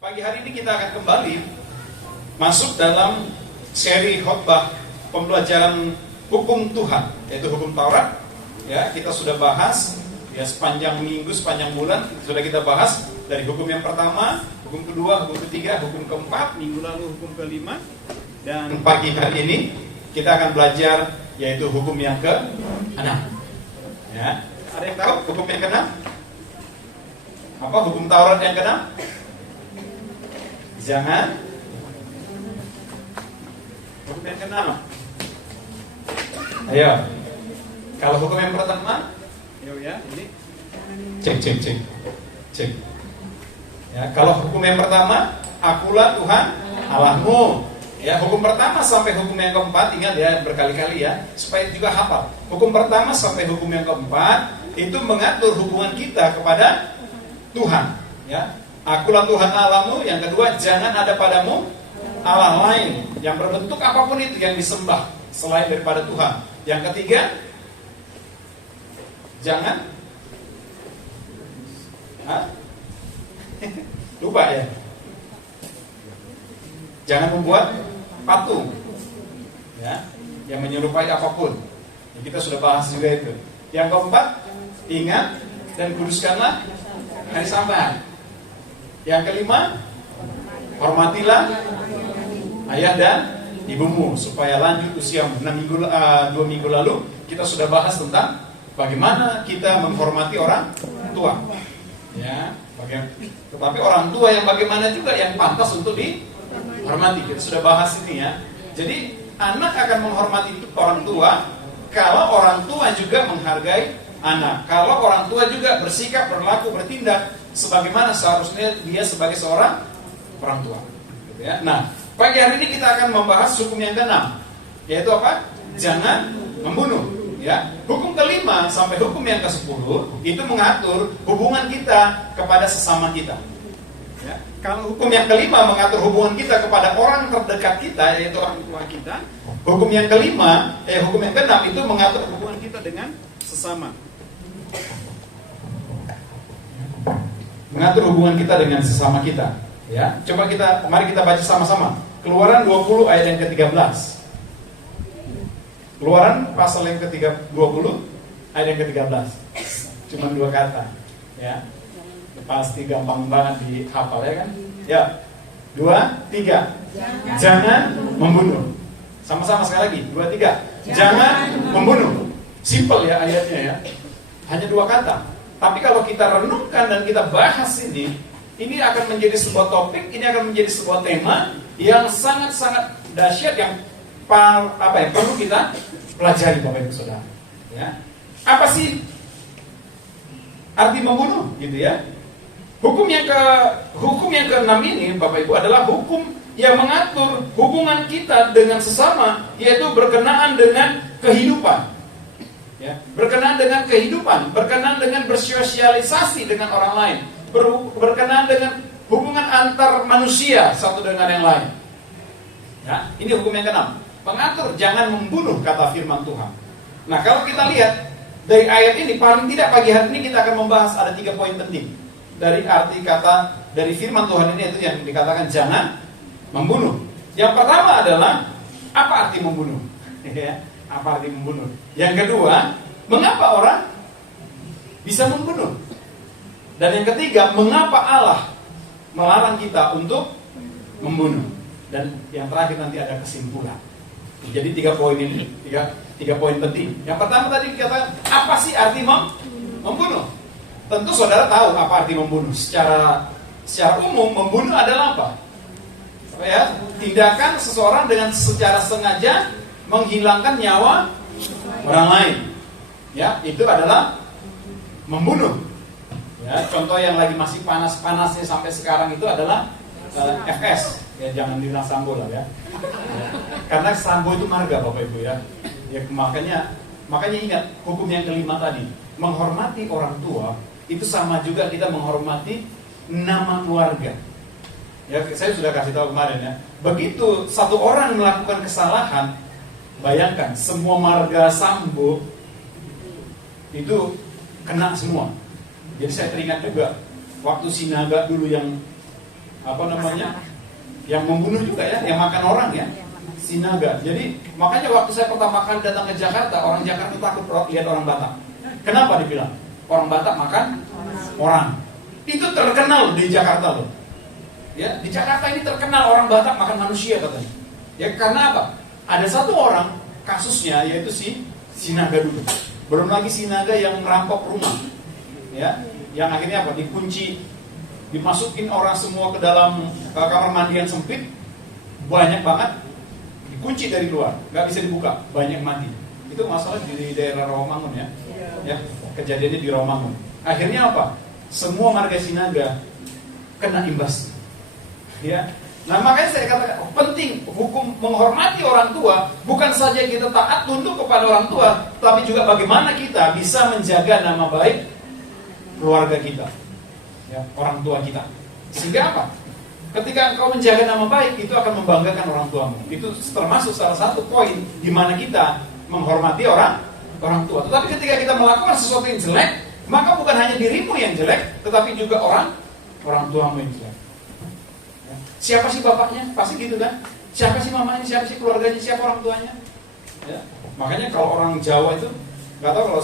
Pagi hari ini kita akan kembali masuk dalam seri khotbah pembelajaran hukum Tuhan, yaitu hukum Taurat. Ya, kita sudah bahas ya sepanjang minggu, sepanjang bulan sudah kita bahas dari hukum yang pertama, hukum kedua, hukum ketiga, hukum keempat, minggu lalu hukum kelima, dan pagi hari ini kita akan belajar yaitu hukum yang ke-6. Ya, ada yang tahu hukum yang ke-6? Apa hukum Taurat yang ke-6? Jangan. Hukum yang ke-6. Ayo. Kalau hukum yang pertama, ayo ya, ini cek. Ya, kalau hukum yang pertama, akulah Tuhan Allahmu. Ya, hukum pertama sampai hukum yang keempat, ingat ya berkali-kali ya, supaya juga hafal. Hukum pertama sampai hukum yang keempat itu mengatur hubungan kita kepada Tuhan. Ya, akulah Tuhan Allahmu. Yang kedua, jangan ada padamu Allah lain yang berbentuk apapun itu yang disembah selain daripada Tuhan. Yang ketiga, jangan lupa ya, jangan membuat patung ya yang menyerupai apapun. Ya, kita sudah bahas juga itu. Yang keempat, ingat dan kuduskanlah hari Sabat. Yang kelima, hormatilah ayah dan ibumu supaya lanjut usiamu. 2 minggu lalu kita sudah bahas tentang bagaimana kita menghormati orang tua. Ya, tetapi orang tua yang bagaimana juga yang pantas untuk dihormati. Kita sudah bahas ini ya. Jadi anak akan menghormati orang tua kalau orang tua juga menghargai anak. Kalau orang tua juga bersikap, berlaku, bertindak sebagaimana seharusnya dia sebagai seorang orang tua. Gitu ya. Nah, pagi hari ini kita akan membahas hukum yang ke-6, yaitu apa? Jangan membunuh. Ya, hukum kelima sampai hukum yang ke-10 itu mengatur hubungan kita kepada sesama kita. Ya, kalau hukum yang kelima mengatur hubungan kita kepada orang terdekat kita, yaitu orang tua kita. Hukum yang kelima, hukum yang ke-6 itu mengatur hubungan kita dengan sesama. Mengatur hubungan kita dengan sesama kita. Ya, mari kita baca sama-sama. Keluaran 20 ayat yang ke-13. Keluaran pasal yang ke-20 ayat yang ke-13. Cuma 2 kata. Ya. Pasti gampang banget dihafal ya kan? Ya. 2, 3. Jangan membunuh. Sama-sama sekali lagi. 2, 3. Jangan membunuh. Simple ya ayatnya ya. Hanya 2 kata. Tapi kalau kita renungkan dan kita bahas ini akan menjadi sebuah topik, ini akan menjadi sebuah tema yang sangat-sangat dahsyat yang perlu kita pelajari Bapak Ibu Saudara. Ya. Apa sih arti membunuh gitu ya? Hukum yang ke-6 ini Bapak Ibu adalah hukum yang mengatur hubungan kita dengan sesama, yaitu berkenaan dengan kehidupan. Ya, berkenaan dengan kehidupan, berkenaan dengan bersosialisasi dengan orang lain, berkenaan dengan hubungan antar manusia satu dengan yang lain. Ya, ini hukum yang ke-6. Mengatur jangan membunuh kata firman Tuhan. Nah, kalau kita lihat dari ayat ini, paling tidak pagi hari ini kita akan membahas ada 3 poin penting dari arti kata dari firman Tuhan ini, itu yang dikatakan jangan membunuh. Yang pertama adalah apa arti membunuh? Ya, apa arti membunuh? Yang kedua, mengapa orang bisa membunuh? Dan yang ketiga, mengapa Allah melarang kita untuk membunuh? Dan yang terakhir nanti ada kesimpulan. Jadi 3 poin ini, 3 poin penting. Yang pertama tadi dikatakan, apa sih arti membunuh? Tentu saudara tahu apa arti membunuh. Secara umum, membunuh adalah apa? Ya, tindakan seseorang dengan secara sengaja menghilangkan nyawa orang lain. Ya, itu adalah membunuh. Ya, contoh yang lagi masih panas-panasnya sampai sekarang itu adalah FS. Ya, jangan bilang Sambo lah ya. Karena Sambo itu marga Bapak Ibu ya. Ya, makanya ingat hukum yang kelima tadi, menghormati orang tua itu sama juga kita menghormati nama keluarga. Ya, saya sudah kasih tahu kemarin ya. Begitu satu orang melakukan kesalahan, bayangkan semua marga Sambo itu kena semua. Jadi saya teringat juga waktu Sinaga dulu yang apa namanya, yang membunuh juga ya, yang makan orang ya, sinaga. Jadi makanya waktu saya pertama kali datang ke Jakarta, orang Jakarta takut lihat orang Batak. Kenapa dibilang? Orang Batak makan orang. Itu terkenal di Jakarta loh. Ya, di Jakarta ini terkenal orang Batak makan manusia katanya. Ya karena apa? Ada satu orang kasusnya yaitu si sinaga dulu. Belum lagi sinaga yang merampok rumah. Ya, yang akhirnya apa? Dikunci, dimasukin orang semua ke dalam kamar mandi yang sempit, banyak banget, dikunci dari luar, nggak bisa dibuka, banyak mati. Itu masalah di daerah Rawamangun ya. Ya, kejadiannya di Rawamangun. Akhirnya apa? Semua marga sinaga kena imbas. Ya. Nah makanya saya katakan penting hukum menghormati orang tua, bukan saja kita taat tunduk kepada orang tua, tapi juga bagaimana kita bisa menjaga nama baik keluarga kita, ya, orang tua kita. Sehingga apa? Ketika engkau menjaga nama baik, itu akan membanggakan orang tuamu. Itu termasuk salah satu poin di mana kita menghormati orang tua. Tetapi ketika kita melakukan sesuatu yang jelek, maka bukan hanya dirimu yang jelek, tetapi juga orang tuamu yang jelek. Siapa sih bapaknya? Pasti gitu kan? Siapa sih mamanya? Siapa sih keluarganya? Siapa orang tuanya? Ya. Makanya kalau orang Jawa itu, nggak tahu kalau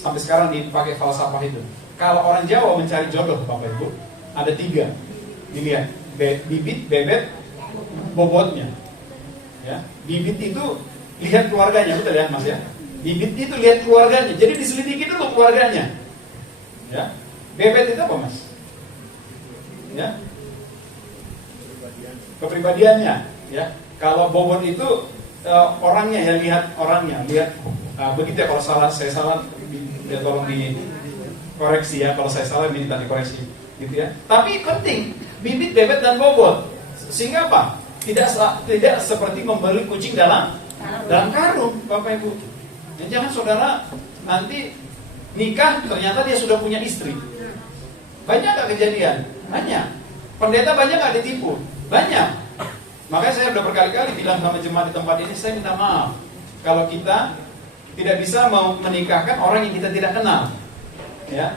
sampai sekarang dipakai falsafah itu. Kalau orang Jawa mencari jodoh, Bapak Ibu, ada 3. Dilihat, bibit, bebet, bobotnya. Ya. Bibit itu lihat keluarganya, betul ya Mas ya? Bibit itu lihat keluarganya. Jadi diselidiki dulu keluarganya. Ya. Bebet itu apa Mas? Ya. Kepribadiannya, ya. Kalau bobot itu orangnya ya, lihat orangnya, lihat begitu ya. Kalau saya salah, ya tolong dikoreksi ya. Kalau saya salah minta dikoreksi, gitu ya. Tapi penting bibit, bebet dan bobot. Sehingga apa? Tidak seperti membeli kucing dalam karung, Bapak Ibu. Dan jangan saudara nanti nikah ternyata dia sudah punya istri. Banyak gak kejadian? Banyak. Pendeta banyak gak ditipu? Banyak. Makanya saya udah berkali-kali bilang sama jemaat di tempat ini, saya minta maaf kalau kita tidak bisa mau menikahkan orang yang kita tidak kenal. Ya,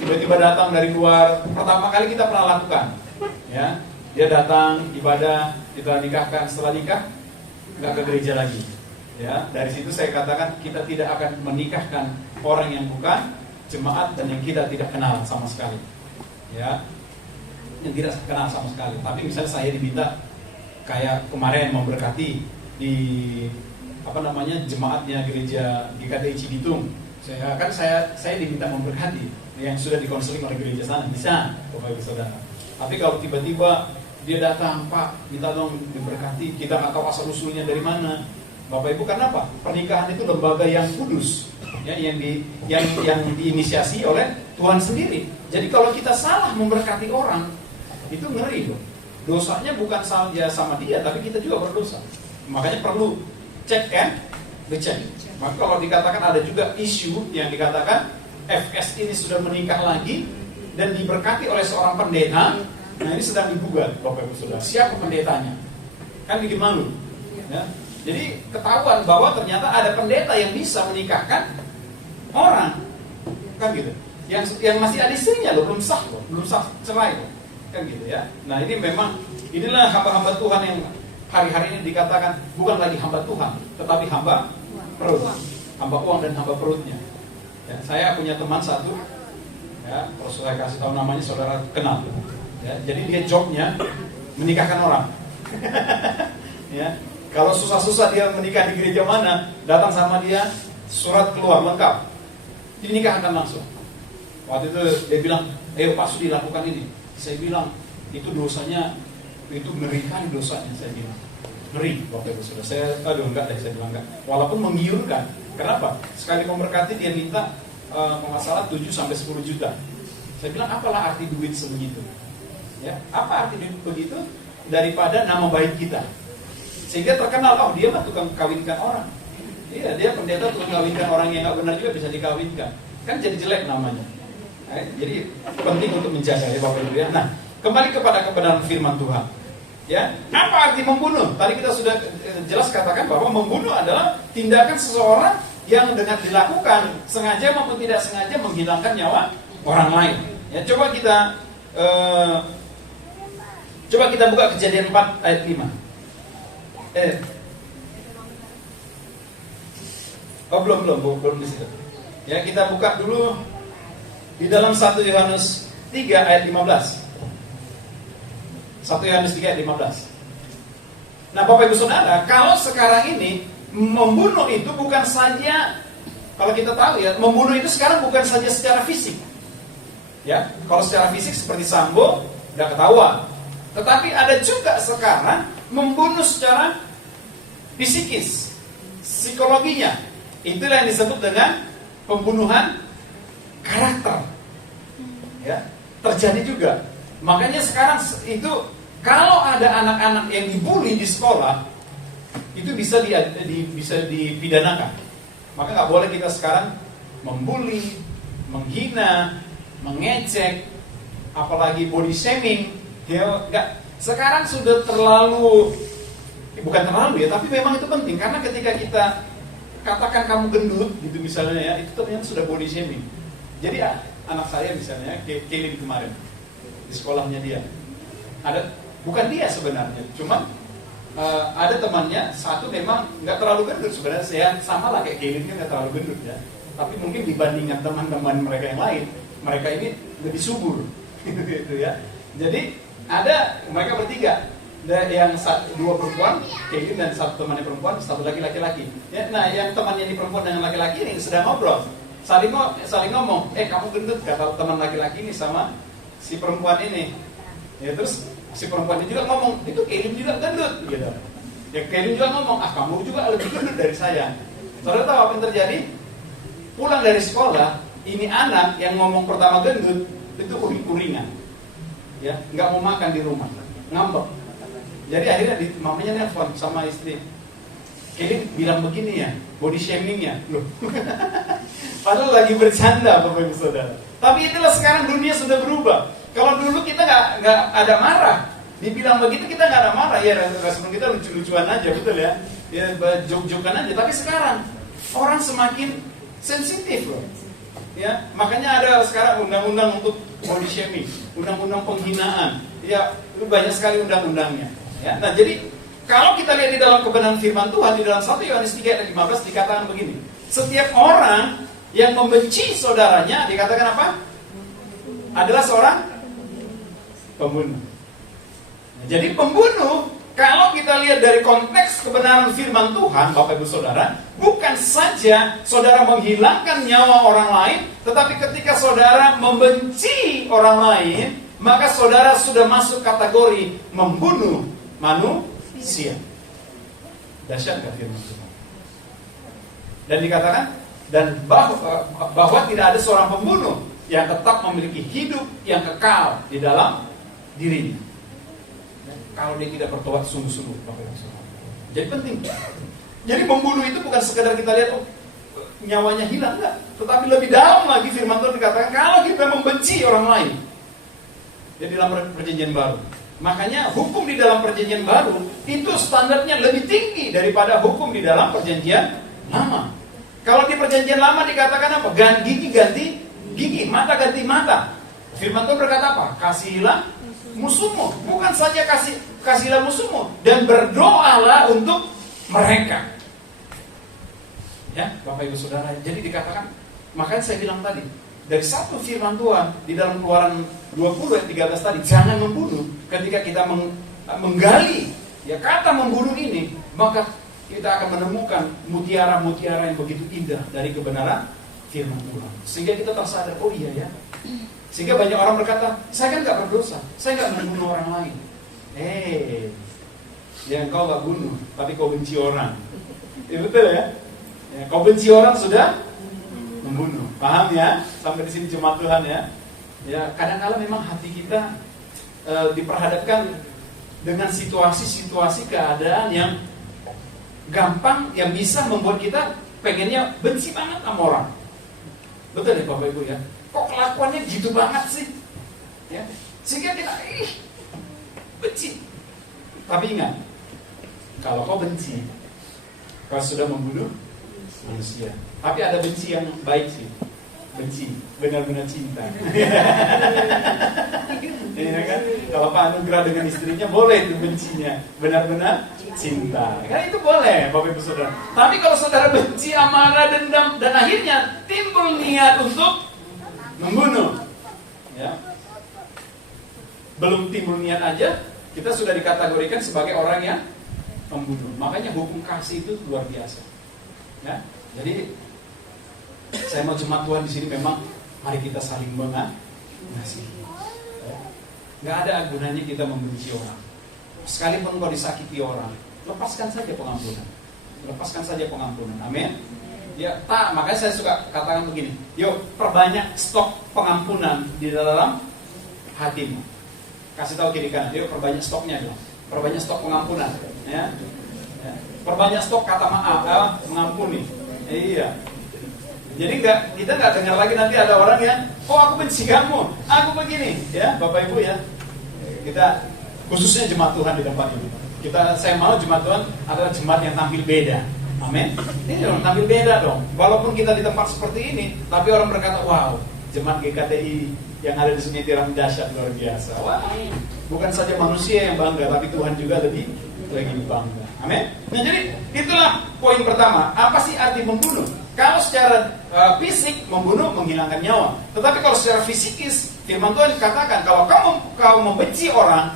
tiba-tiba datang dari luar. Pertama kali kita pernah lakukan. Ya, dia datang ibadah, kita nikahkan. Setelah nikah nggak ke gereja lagi. Ya, dari situ saya katakan kita tidak akan menikahkan orang yang bukan jemaat dan yang kita tidak kenal sama sekali. Ya, yang tidak kenal sama sekali. Tapi misalnya saya diminta kayak kemarin memberkati di jemaatnya gereja GKTI Cibitung. Saya diminta memberkati yang sudah dikonseling oleh gereja sana, bisa Bapak Ibu Saudara. Tapi kalau tiba-tiba dia datang, Pak, minta dong diberkati, kita nggak tahu asal usulnya dari mana, Bapak Ibu, karena apa? Pernikahan itu lembaga yang kudus, ya, yang diinisiasi oleh Tuhan sendiri. Jadi kalau kita salah memberkati orang, itu ngeri loh. Dosanya bukan saja sama dia, tapi kita juga berdosa. Makanya perlu check and recheck. Maka kalau dikatakan ada juga isu yang dikatakan FS ini sudah menikah lagi dan diberkati oleh seorang pendeta, nah ini sedang digugat, Bapak Ibu Saudara. Siapa pendetanya? Kan bikin malu. Ya. Jadi ketahuan bahwa ternyata ada pendeta yang bisa menikahkan orang, kan gitu. Yang masih ada istrinya loh, belum sah cerai loh. Kan gitu ya. Nah ini memang inilah hamba-hamba Tuhan yang hari-hari ini dikatakan bukan lagi hamba Tuhan, tetapi hamba perut, hamba uang dan hamba perutnya. Ya, saya punya teman satu, ya, kalau saya kasih tahu namanya saudara kenal. Ya, jadi dia jobnya menikahkan orang. Ya, kalau susah-susah dia menikah di gereja mana, datang sama dia surat keluar lengkap, dinikahkan langsung. Waktu itu dia bilang, ayo Pak Sudi lakukan ini. Saya bilang, itu dosanya, itu ngeri kali dosanya, saya bilang. Ngeri, Bapak Ibu Saudara. Saya bilang enggak. Walaupun menggiurkan. Kenapa? Sekali memberkati dia minta, kalau salah 7-10 juta. Saya bilang, apalah arti duit sebegitu? Ya, apa arti duit begitu? Daripada nama baik kita. Sehingga terkenal, oh dia mah tukang kawinkan orang. Iya, dia pendeta tukang kawinkan orang yang nggak benar juga bisa dikawinkan. Kan jadi jelek namanya. Jadi penting untuk menjaga ya Bapak Ibu ya. Nah, kembali kepada kebenaran firman Tuhan. Ya, apa arti membunuh? Tadi kita sudah jelas katakan bahwa membunuh adalah tindakan seseorang yang dengan dilakukan sengaja maupun tidak sengaja menghilangkan nyawa orang lain. Ya, coba kita Coba kita buka Kejadian 4 ayat 5. Belum di situ. Ya, kita buka dulu di dalam 1 Yohanes 3 ayat 15. 1 Yohanes 3 ayat 15. Nah, Bapak Ibu Saudara, kalau sekarang ini membunuh itu bukan saja, kalau kita tahu ya, membunuh itu sekarang bukan saja secara fisik. Ya, kalau secara fisik seperti Sambo udah ketahuan. Tetapi ada juga sekarang membunuh secara psikis, psikologinya. Itulah yang disebut dengan pembunuhan karakter. Ya, terjadi juga. Makanya sekarang itu kalau ada anak-anak yang dibully di sekolah, itu bisa dipidanakan. Maka nggak boleh kita sekarang membuli, menghina, mengecek, apalagi body shaming. Ya, enggak. Sekarang sudah terlalu, bukan terlalu ya, tapi memang itu penting karena ketika kita katakan kamu gendut gitu misalnya ya, itu ternyata sudah body shaming. Jadi anak saya misalnya, Kelly kemarin di sekolahnya dia, bukan dia sebenarnya, cuma ada temannya satu memang nggak terlalu gendut sebenarnya, saya sama lah kayak Kelly kan nggak terlalu gendut ya, tapi mungkin dibandingkan teman-teman mereka yang lain, mereka ini lebih subur gitu ya. Jadi ada mereka bertiga, yang dua perempuan, Kelly dan satu temannya perempuan, satu lagi laki-laki. Ya, nah yang temannya di perempuan dengan laki-laki ini sedang ngobrol, saling ngomong, kamu gendut kata teman laki-laki ini sama si perempuan ini. Ya terus si perempuan ini juga ngomong, itu Kelly juga gendut gitu. Ya Kelly juga ngomong, kamu juga lebih gendut dari saya. Saudara tahu apa yang terjadi? Pulang dari sekolah, ini anak yang ngomong pertama gendut itu uring-uringan. Ya, nggak mau makan di rumah, ngambek. Jadi akhirnya mamanya nelfon sama istri. Kelly bilang begini ya, body shamingnya, loh. Padahal lagi bercanda Bapak Ibu Saudara. Tapi itulah sekarang dunia sudah berubah. Kalau dulu kita nggak ada marah, dibilang begitu kita nggak ada marah ya, respon kita lucu-lucuan aja, betul ya, ya jok-jokan aja. Tapi sekarang orang semakin sensitif loh. Ya, makanya ada sekarang undang-undang untuk body shaming, undang-undang penghinaan. Ya, banyak sekali undang-undangnya. Ya, nah jadi kalau kita lihat di dalam kebenaran firman Tuhan di dalam 1 Yohanes 3 ayat 15 dikatakan begini. Setiap orang yang membenci saudaranya dikatakan apa? Adalah seorang pembunuh. Nah, jadi pembunuh, kalau kita lihat dari konteks kebenaran firman Tuhan, Bapak Ibu Saudara, bukan saja saudara menghilangkan nyawa orang lain, tetapi ketika saudara membenci orang lain, maka saudara sudah masuk kategori membunuh manusia. Dahsyat kan firman Tuhan. Dan dikatakan bahwa tidak ada seorang pembunuh yang tetap memiliki hidup yang kekal di dalam dirinya. Kalau dia tidak bertobat sungguh-sungguh, jadi penting. Jadi membunuh itu bukan sekedar kita lihat nyawanya hilang, enggak. Tetapi lebih dalam lagi firman Tuhan dikatakan kalau kita membenci orang lain. Jadi dalam perjanjian baru. Makanya hukum di dalam perjanjian baru itu standarnya lebih tinggi daripada hukum di dalam perjanjian lama. Kalau di perjanjian lama dikatakan apa? Gigi ganti gigi, mata ganti mata. Firman Tuhan berkata apa? Kasihilah musuhmu, bukan saja kasihilah musuhmu, dan berdoalah untuk mereka. Ya, Bapak Ibu Saudara. Jadi dikatakan, makanya saya bilang tadi, dari satu firman Tuhan di dalam Keluaran 20 ayat 13 tadi, jangan membunuh. Ketika kita menggali ya kata membunuh ini, maka kita akan menemukan mutiara-mutiara yang begitu indah dari kebenaran firman Tuhan. Sehingga kita tersadar, oh iya ya. Sehingga banyak orang berkata, saya kan gak berdosa, saya gak membunuh orang lain. Ya kau gak bunuh, tapi kau benci orang. Ya betul ya. Kau benci orang sudah membunuh. Paham ya? Sampai di sini cuma Tuhan ya. Ya kadang-kadang memang hati kita diperhadapkan dengan situasi-situasi keadaan yang gampang, yang bisa membuat kita pengennya benci banget sama orang. Betul ya Bapak Ibu ya? Kok kelakuannya gitu banget sih? Ya, sehingga kita benci. Tapi ingat, kalau kau benci, kau sudah membunuh manusia. Tapi ada benci yang baik sih. benci, benar-benar cinta. Ya kan? Kalau Pak Anugrah dengan istrinya boleh itu bencinya, benar-benar cinta. Kan itu boleh, Bapak Ibu Saudara. Tapi kalau saudara benci, amarah, dendam, dan akhirnya timbul niat untuk membunuh, ya, belum timbul niat aja, kita sudah dikategorikan sebagai orang yang membunuh. Makanya hukum kasih itu luar biasa. Ya, jadi saya mau jemaat Tuhan di sini memang mari kita saling mengasihi. Nggak ada gunanya kita membenci orang. Sekalipun kau disakiti orang, lepaskan saja pengampunan. Lepaskan saja pengampunan. Amin. Ya, makanya saya suka katakan begini. Yuk, perbanyak stok pengampunan di dalam hatimu. Kasih tahu kiri kanan. Yuk, perbanyak stoknya dong. Perbanyak stok pengampunan. Ya. Perbanyak stok kata maaf, mengampuni. Iya. Jadi kita nggak dengar lagi nanti ada orang yang, oh aku benci kamu, aku begini, ya Bapak Ibu ya. Kita khususnya jemaat Tuhan di tempat ini. Saya mau jemaat Tuhan adalah jemaat yang tampil beda. Amin. Ini orang tampil beda dong. Walaupun kita di tempat seperti ini, tapi orang berkata, wow, jemaat GKTI yang ada di sini Tiram dahsyat luar biasa. Wah, bukan saja manusia yang bangga, tapi Tuhan juga lebih bangga. Amin. Nah jadi itulah poin pertama. Apa sih arti membunuh? Kalau secara fisik membunuh menghilangkan nyawa. Tetapi kalau secara fisikis, firman Tuhan katakan kalau kau membenci orang,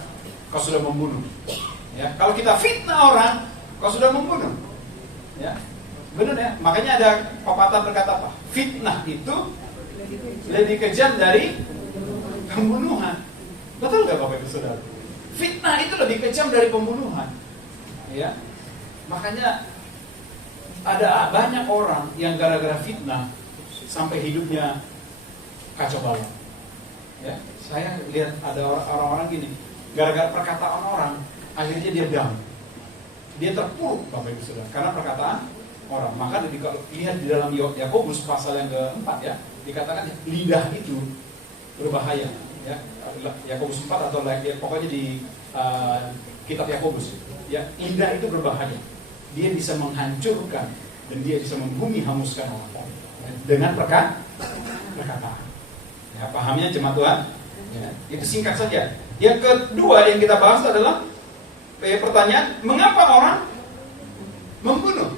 kau sudah membunuh. Ya, kalau kita fitnah orang, kau sudah membunuh. Ya, benar ya. Makanya ada pepatah berkata apa? Fitnah itu lebih kejam dari pembunuhan. Betul nggak Bapak Ibu Saudara? Fitnah itu lebih kejam dari pembunuhan. Ya, makanya ada banyak orang yang gara-gara fitnah sampai hidupnya kacau balau. Ya, saya lihat ada orang-orang gini, gara-gara perkataan orang, akhirnya dia down. Dia terpuruk Bapak Ibu Saudara karena perkataan orang. Maka lihat di dalam Yakobus pasal yang keempat ya, dikatakan lidah itu berbahaya. Ya, Yakobus 4 atau pokoknya di kitab Yakobus. Ya, lidah itu berbahaya. Dia bisa menghancurkan dan dia bisa membumi hanguskan orang dengan perkataan. Ya, pahamnya jemaat Tuhan? Ya, itu singkat saja. Yang kedua yang kita bahas adalah pertanyaan, mengapa orang membunuh?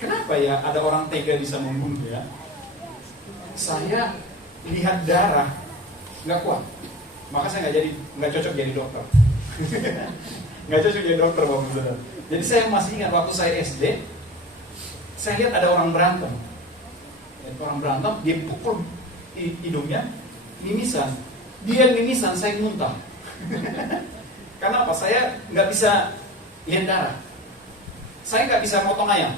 Kenapa ya ada orang tega bisa membunuh ya? Saya lihat darah nggak kuat, maka saya nggak cocok jadi dokter. Nggak cocok jadi dokter Bapak Saudara. Jadi saya masih ingat waktu saya SD, saya lihat ada orang berantem. Dia pukul hidungnya, mimisan. Dia mimisan, saya muntah. Karena apa? Saya nggak bisa lihat darah. Saya nggak bisa motong ayam.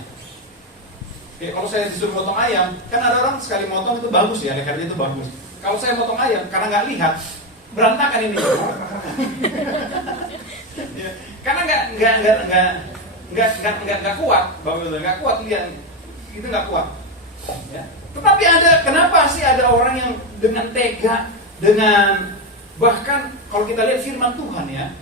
Kalau saya disuruh motong ayam, kan ada orang sekali motong itu bagus ya, lehernya itu bagus. Kalau saya motong ayam, karena nggak lihat, berantakan ini. Ya, karena nggak kuat, nggak kuat lihat, itu nggak kuat. Ya. Tetapi kenapa sih ada orang yang dengan tega, dengan bahkan kalau kita lihat firman Tuhan ya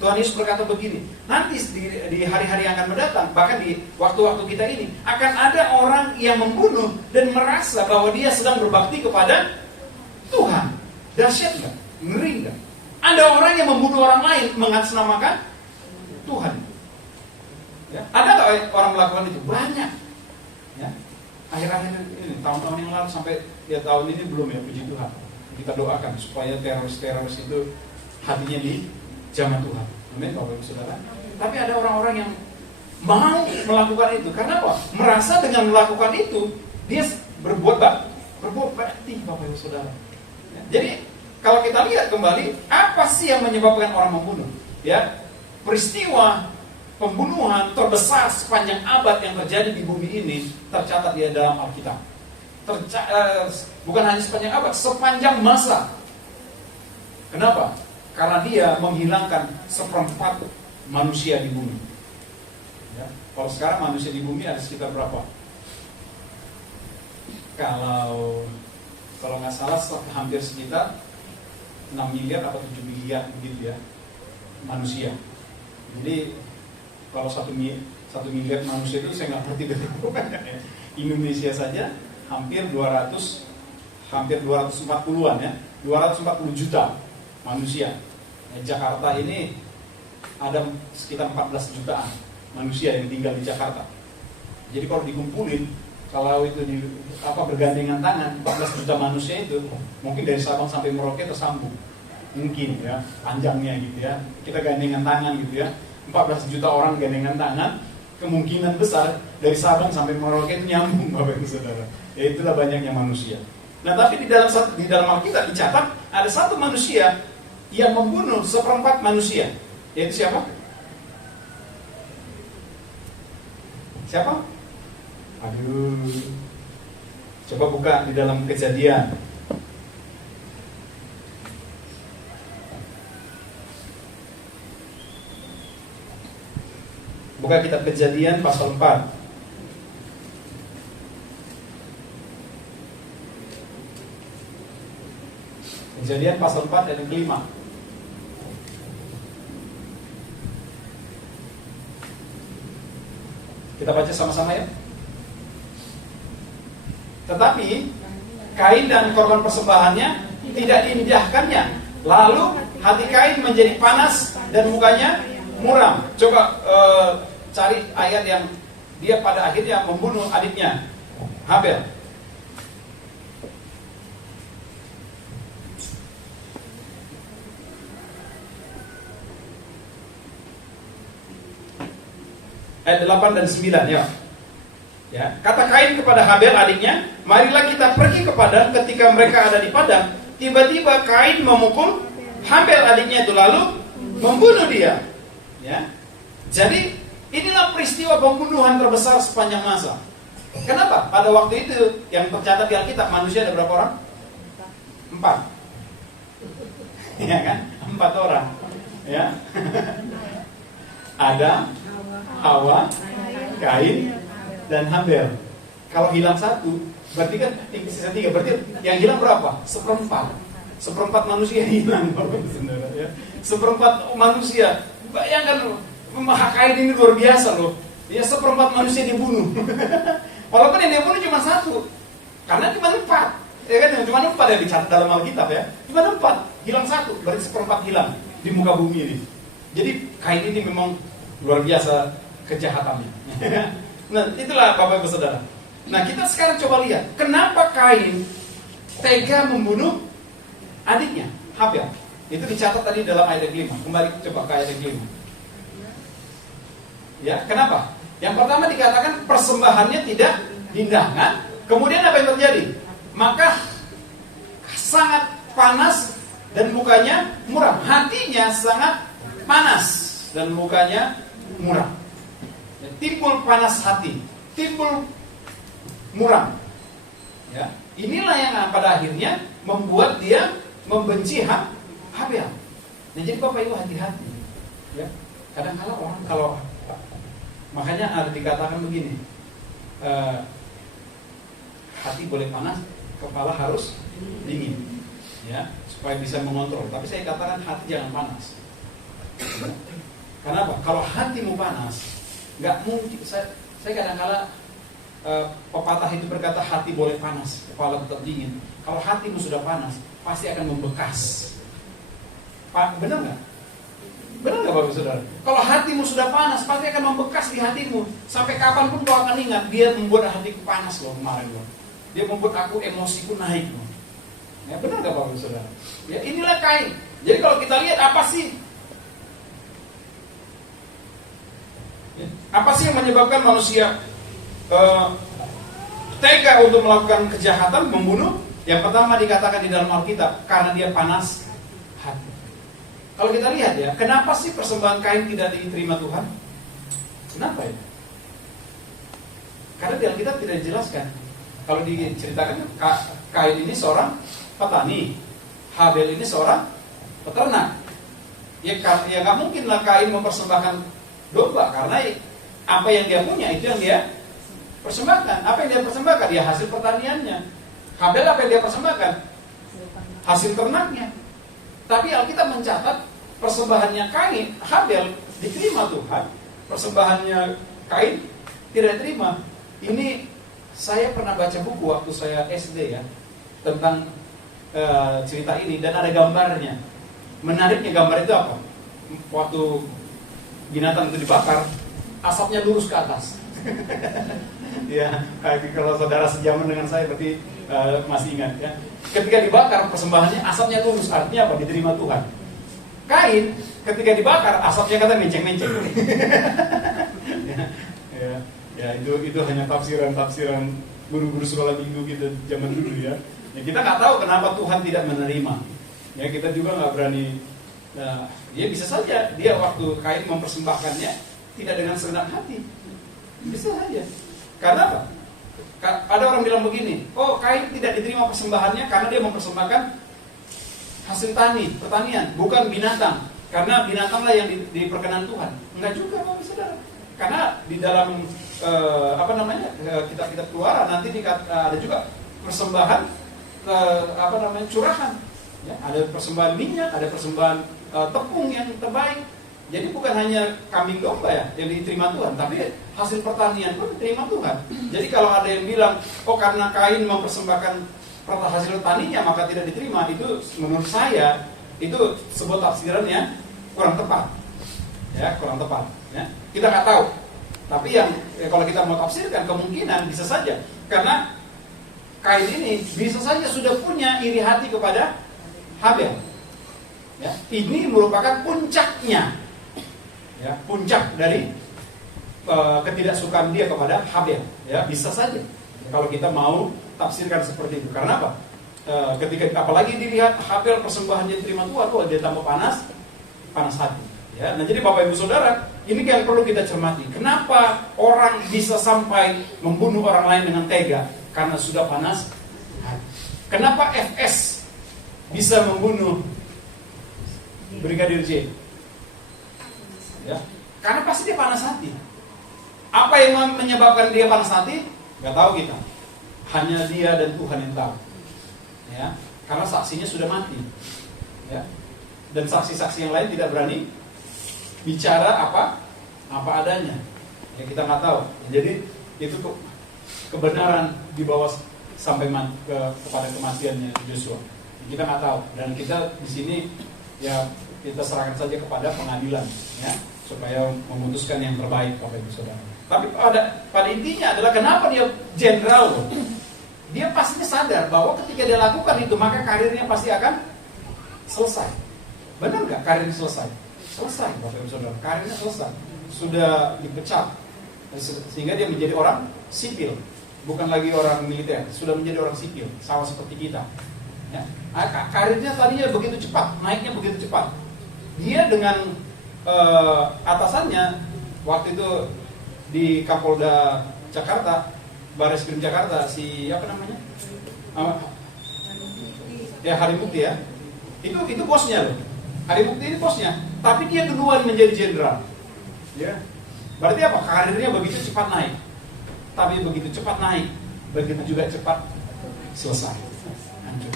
Tuhan Yesus berkata begini, nanti di hari-hari yang akan mendatang, bahkan di waktu-waktu kita ini, akan ada orang yang membunuh dan merasa bahwa dia sedang berbakti kepada Tuhan. Dahsyat nggak? Ngeri nggak? Ada orang yang membunuh orang lain mengatasnamakan Tuhan. Ya, ada nggak orang melakukan itu? Banyak. Ya. Akhir-akhir ini, tahun-tahun yang lalu sampai ya tahun ini belum ya, puji Tuhan. Kita doakan supaya teroris-teroris itu hatinya dijamah Tuhan. Amin, Bapak Ibu Saudara. Tapi ada orang-orang yang mau melakukan itu. Karena apa? Merasa dengan melakukan itu dia berbuat bakti, Bapak Ibu Saudara. Ya. Jadi kalau kita lihat kembali, apa sih yang menyebabkan orang membunuh? Ya, peristiwa pembunuhan terbesar sepanjang abad yang terjadi di bumi ini tercatat di dalam Alkitab. Bukan hanya sepanjang abad, sepanjang masa. Kenapa? Karena dia menghilangkan seperempat manusia di bumi. Ya, kalau sekarang manusia di bumi ada sekitar berapa? Kalau nggak salah hampir sekitar 6 miliar atau 7 miliar begitu ya manusia. Jadi kalau 1 miliar manusia itu saya nggak ngerti dari mana ya. Indonesia saja hampir 240-an ya, 240 juta manusia. Jakarta ini ada sekitar 14 jutaan manusia yang tinggal di Jakarta. Jadi kalau dikumpulin, kalau itu bergandengan tangan, 14 juta manusia itu mungkin dari Sabang sampai Merauke tersambung. Mungkin ya, panjangnya gitu ya. Kita gandengan tangan gitu ya. 14 juta orang gandengan tangan, kemungkinan besar dari Sabang sampai Merauke nyambung, Bapak Ibu Saudara. Ya itulah banyaknya manusia. Nah, tapi di dalam Alkitab dicatat ada satu manusia yang membunuh seperempat manusia. Yaitu siapa? Siapa? Aduh. Coba buka di dalam Kejadian. Buka kitab Kejadian pasal 4. Kejadian pasal 4 ayat yang kelima. Kita baca sama-sama ya. Tetapi Kain dan korban persembahannya tidak diindahkannya. Lalu hati Kain menjadi panas dan mukanya muram. Coba cari ayat yang dia pada akhirnya membunuh adiknya Habel. Ayat 8 dan 9 ya. Ya, kata Kain kepada Habel adiknya, marilah kita pergi ke padang. Ketika mereka ada di padang, tiba-tiba Kain memukul Habel adiknya itu lalu membunuh dia. Ya. Jadi inilah peristiwa pembunuhan terbesar sepanjang masa. Kenapa? Pada waktu itu yang tercatat di Alkitab manusia ada berapa orang? 4. Ya kan? 4 orang. Ya. Adam, Hawa, Kain, dan Habel. Kalau hilang satu, berarti kan sisa 3. Berarti yang hilang berapa? Seperempat. Seperempat manusia hilang, ya. Seperempat manusia. Bayangkan, Kain ini luar biasa loh. Ya, seperempat manusia dibunuh. Walaupun yang dibunuh cuma 1, karena cuma 4. Ya kan, cuma 4 yang dicatat dalam Alkitab ya. Cuma 4, hilang 1, berarti seperempat hilang di muka bumi ini. Jadi Kain ini memang luar biasa kejahatannya. Nah, itulah Bapak Ibu Saudara. Nah, kita sekarang coba lihat, kenapa Kain tega membunuh adiknya, Habel. Itu dicatat tadi dalam ayat 5. Kembali coba ke ayat 5. Ya, kenapa? Yang pertama dikatakan persembahannya tidak diindahkan. Kemudian apa yang terjadi? Maka sangat panas dan mukanya muram. Hatinya sangat panas dan mukanya muram. Timbul panas hati, timbul muram. Ya, inilah yang pada akhirnya membuat dia membenci Habel. Nah, jadi Bapak Ibu hati-hati. Ya, kadang-kala orang kalau makanya ada dikatakan begini, hati boleh panas, kepala harus dingin. Ya, supaya bisa mengontrol. Tapi saya katakan hati jangan panas. Ya. Kenapa? Kalau hatimu panas, nggak mungkin. Saya kadang-kala pepatah itu berkata hati boleh panas, kepala tetap dingin. Kalau hatimu sudah panas, pasti akan membekas. Benar nggak? Benar nggak Bapak Saudara? Kalau hatimu sudah panas, pasti akan membekas di hatimu. Sampai kapanpun kau akan ingat, dia membuat hatiku panas loh kemarin loh. Dia membuat aku emosiku naik loh. Ya, benar nggak Bapak Saudara? Ya, inilah Kain. Jadi kalau kita lihat apa sih yang menyebabkan manusia tega untuk melakukan kejahatan, membunuh? Yang pertama dikatakan di dalam Alkitab, karena dia panas hati. Kalau kita lihat ya, kenapa sih persembahan Kain tidak diterima Tuhan? Kenapa ya? Karena di Alkitab tidak dijelaskan. Kalau diceritakan, Kain ini seorang petani, Habel ini seorang peternak. Ya nggak mungkin lah Kain mempersembahkan domba, karena apa yang dia punya itu yang dia persembahkan. Apa yang dia persembahkan? Ya hasil pertaniannya. Habel apa yang dia persembahkan? Hasil ternaknya. Tapi Alkitab mencatat persembahannya Kain, Habel diterima Tuhan, persembahannya Kain tidak diterima. Ini Saya pernah baca buku waktu saya SD ya, tentang cerita ini, dan ada gambarnya. Menariknya gambar itu apa? Waktu binatang itu dibakar, asapnya lurus ke atas. Ya, kalau saudara sejaman dengan saya berarti masih ingat ya. Ketika dibakar persembahannya asapnya lurus, artinya apa? Diterima Tuhan. Kain ketika dibakar asapnya kata menceng-menceng. ya itu hanya tafsiran guru-guru sekolah minggu kita zaman dulu ya. Ya kita nggak tahu kenapa Tuhan tidak menerima. Ya kita juga nggak berani. Ya bisa saja dia waktu Kain mempersembahkannya tidak dengan segenap hati. Bisa saja. Karena apa? Ada orang bilang begini, oh Kain tidak diterima persembahannya karena dia mempersembahkan hasil pertanian, bukan binatang. Karena binatanglah yang diperkenan Tuhan. Enggak juga, Bapak Saudara. Karena di dalam kitab-kitab Keluaran nanti ada juga persembahan curahan. Ya, ada persembahan minyak, ada persembahan tepung yang terbaik. Jadi bukan hanya kambing domba ya yang diterima Tuhan, tapi hasil pertanian pun diterima Tuhan. Jadi kalau ada yang bilang, oh karena Kain mempersembahkan hasil taninya maka tidak diterima, itu menurut saya itu sebuah tafsiran yang kurang tepat. Ya, kurang tepat. Ya. Kita nggak tahu. Tapi kalau kita mau tafsirkan kemungkinan bisa saja karena Kain ini bisa saja sudah punya iri hati kepada Habel. Ya, ini merupakan puncaknya. Ya, puncak dari ketidaksukaan dia kepada Habel. Ya, bisa saja kalau kita mau tafsirkan seperti itu. Karena apa? Ketika apalagi dilihat Habel persembahannya diterima Tuhan, dia tambah panas hati. Ya, nah jadi Bapak Ibu Saudara, ini yang perlu kita cermati. Kenapa orang bisa sampai membunuh orang lain dengan tega? Karena sudah panas hati. Kenapa FS bisa membunuh Brigadir J? Ya, karena pasti dia panas hati. Apa yang menyebabkan dia panas hati? Gak tahu kita. Hanya dia dan Tuhan yang tahu. Ya, karena saksinya sudah mati. Ya, dan saksi-saksi yang lain tidak berani bicara apa adanya. Ya kita nggak tahu. Jadi itu kebenaran dibawa sampai kepada kematiannya Joshua. Kita nggak tahu. Dan kita di sini ya kita serahkan saja kepada pengadilan, ya, supaya memutuskan yang terbaik, Bapak Ibu Saudara. Tapi pada intinya adalah kenapa dia jenderal loh. Dia pastinya sadar bahwa ketika dia lakukan itu maka karirnya pasti akan selesai. Benar nggak karirnya selesai? Selesai, Bapak Ibu Saudara. Karirnya selesai. Sudah dipecat sehingga dia menjadi orang sipil, bukan lagi orang militer. Sudah menjadi orang sipil, sama seperti kita. Ya. Karirnya tadinya begitu cepat, naiknya begitu cepat. Dia dengan atasannya waktu itu di Kapolda Jakarta, Bareskrim Jakarta, si apa namanya? Hari Mukti ya. Itu bosnya loh. Hari Mukti ini bosnya, tapi dia duluan menjadi jenderal. Ya. Berarti apa? Karirnya begitu cepat naik. Tapi begitu cepat naik, begitu juga cepat selesai. Hancur.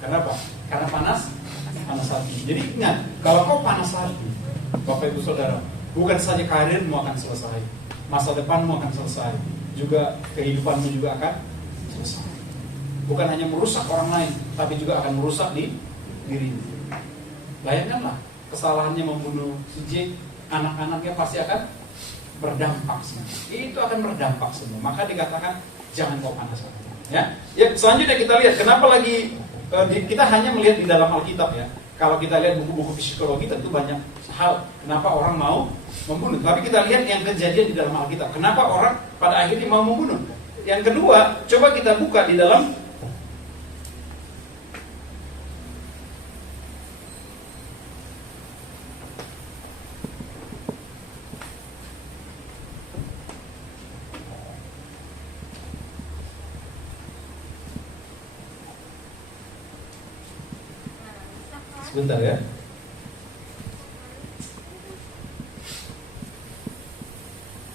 Kenapa? Karena panas hati. Jadi ingat, kalau kau panas hati, Bapak Ibu Saudara, bukan saja karirmu akan selesai, masa depanmu akan selesai, juga kehidupanmu juga akan selesai. Bukan hanya merusak orang lain, tapi juga akan merusak di dirimu. Bayangkanlah, kesalahannya membunuh si J, anak-anaknya pasti akan berdampak semua. Itu akan berdampak semua. Maka dikatakan jangan kau panas hati. Ya, selanjutnya kita lihat kenapa lagi kita hanya melihat di dalam Alkitab ya. Kalau kita lihat buku-buku psikologi tentu banyak hal kenapa orang mau membunuh. Tapi kita lihat yang kejadian di dalam Alkitab. Kenapa orang pada akhirnya mau membunuh? Yang kedua, coba kita buka di dalam sebentar ya.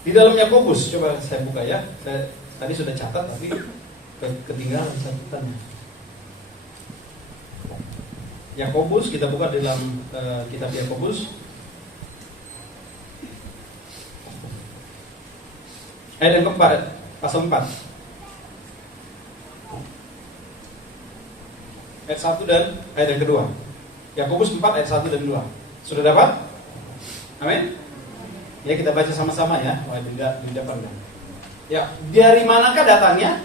Di dalam Yakobus, coba saya buka ya. Saya tadi sudah catat tapi ketinggalan catatannya. Yakobus, kita buka di dalam kitab Yakobus. Ayat yang keempat, pasal 4. ayat 1 dan ayat yang kedua. Yakobus 4 ayat 1 dan 2. Sudah dapat? Amin. Ya, kita baca sama-sama ya. Wah, tidak di depan kan. Ya, dari manakah datangnya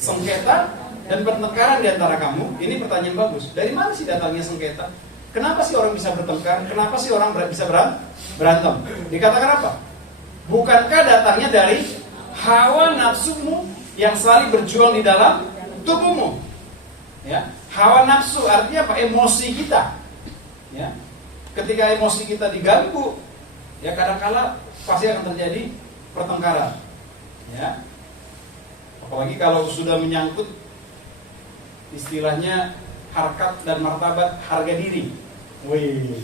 sengketa dan pertengkaran di antara kamu? Ini pertanyaan bagus. Dari mana sih datangnya sengketa? Kenapa sih orang bisa bertengkar? Kenapa sih orang bisa berantem? Dikatakan apa? Bukankah datangnya dari hawa nafsumu yang selalu berjuang di dalam tubuhmu? Ya, hawa nafsu artinya apa? Emosi kita. Ya, ketika emosi kita diganggu, ya kadang-kala pasti akan terjadi pertengkaran. Ya, apalagi kalau sudah menyangkut istilahnya harkat dan martabat, harga diri. Wih,